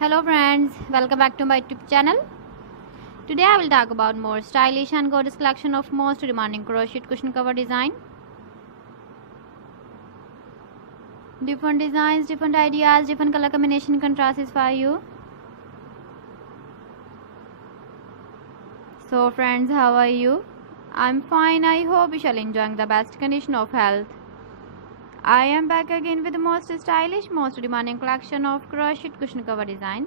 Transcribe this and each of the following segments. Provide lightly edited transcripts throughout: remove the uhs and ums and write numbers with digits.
Hello friends, welcome back to my YouTube channel. Today I will talk about more stylish and gorgeous collection of most demanding crochet cushion cover design. Different designs, different ideas, different color combination contrasts for you. So friends, how are you? I'm fine. I hope you shall enjoying the best condition of health. I am back again with the most stylish, most demanding collection of crochet cushion cover design.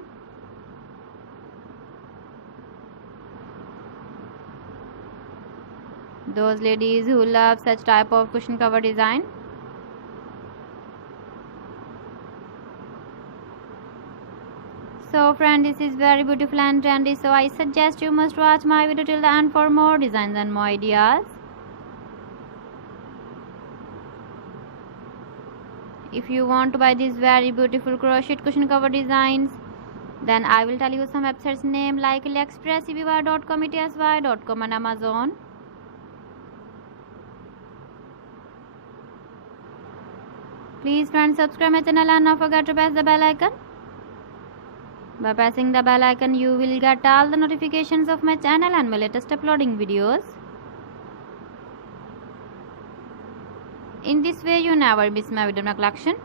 Those ladies who love such type of cushion cover design. So friend, this is very beautiful and trendy, so I suggest you must watch my video till the end for more designs and more ideas. If you want to buy these very beautiful crochet cushion cover designs, then I will tell you some websites name like AliExpress, eBay.com, etsy.com and Amazon. Please friends, subscribe my channel and not forget to press the bell icon. By pressing the bell icon, you will get all the notifications of my channel and my latest uploading videos. In this way, you never miss my video collection.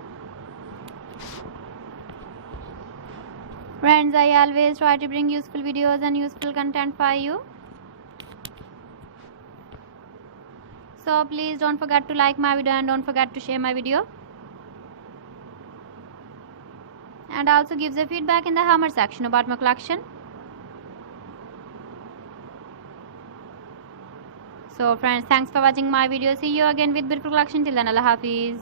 Friends, I always try to bring useful videos and useful content for you. So please don't forget to like my video and don't forget to share my video. And also give the feedback in the hammer section about my collection. So friends, thanks for watching my video. See you again with beautiful collection. Till then, Allah Hafiz.